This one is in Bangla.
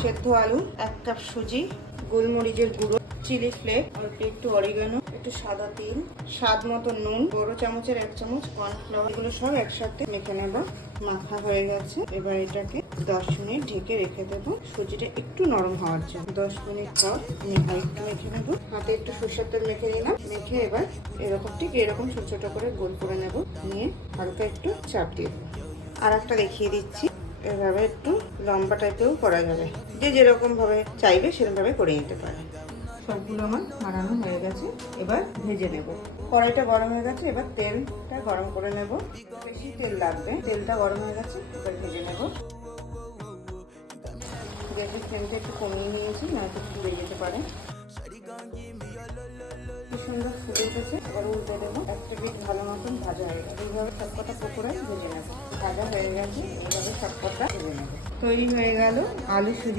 সেদ্ধ আলু, 1 কাপ সুজি, গোলমরিচের গুঁড়ো, চিলি ফ্লেক, অল্প একটু অরিগানো, একটু সাদা তিল, স্বাদ মতো নুন, বড় চামচের 1 চামচ কর্নফ্লাওয়ার, এগুলো সব একসাথে মেখে নেব। মাখা হয়ে গেছে, এবার এটাকে 10 মিনিট ঢেকে রেখে দেবো সুজিটা একটু নরম হওয়ার জন্য। 10 মিনিট পর আমি আরেকটু মেখে নেব। হাতে একটু সরষের তেল মেখে নিলাম, মেখে এবার এরকম ঠিক এরকম ছোট ছোট করে গোল করে নেব, নিয়ে হালকা একটু চাপ দিয়ে দেবো। আর একটা দেখিয়ে দিচ্ছি, এভাবে একটু লম্বা টাইপেও করা যাবে, যে যেরকম ভাবে চাইবে সেরকম ভাবে করে নিতে পারে। সবগুলো আমার নাড়ানো হয়ে গেছে, এবার ভেজে নেব। কড়াইটা গরম হয়ে গেছে, এবার তেলটা গরম করে নেব। বেশি তেল লাগবে, তেলটা গরম হয়ে গেছে, এবার ভেজে নেব। গ্যাসের ফ্লেমটা একটু কমিয়ে নিয়েছি, নয়তো পুড়ে যেতে পারে। কি সুন্দর ফুলে উঠেছে, এবার উল্টে দেবো। একটা পিঠ ভালো মতন ভাজা হয়ে গেছে, এইভাবে সবকটা পকোড়াই ভেজে নেব। ভাজা হয়ে গেছে, এইভাবে সবকটা ভেজে নেব। তৈরি হয়ে গেল আলু সুজি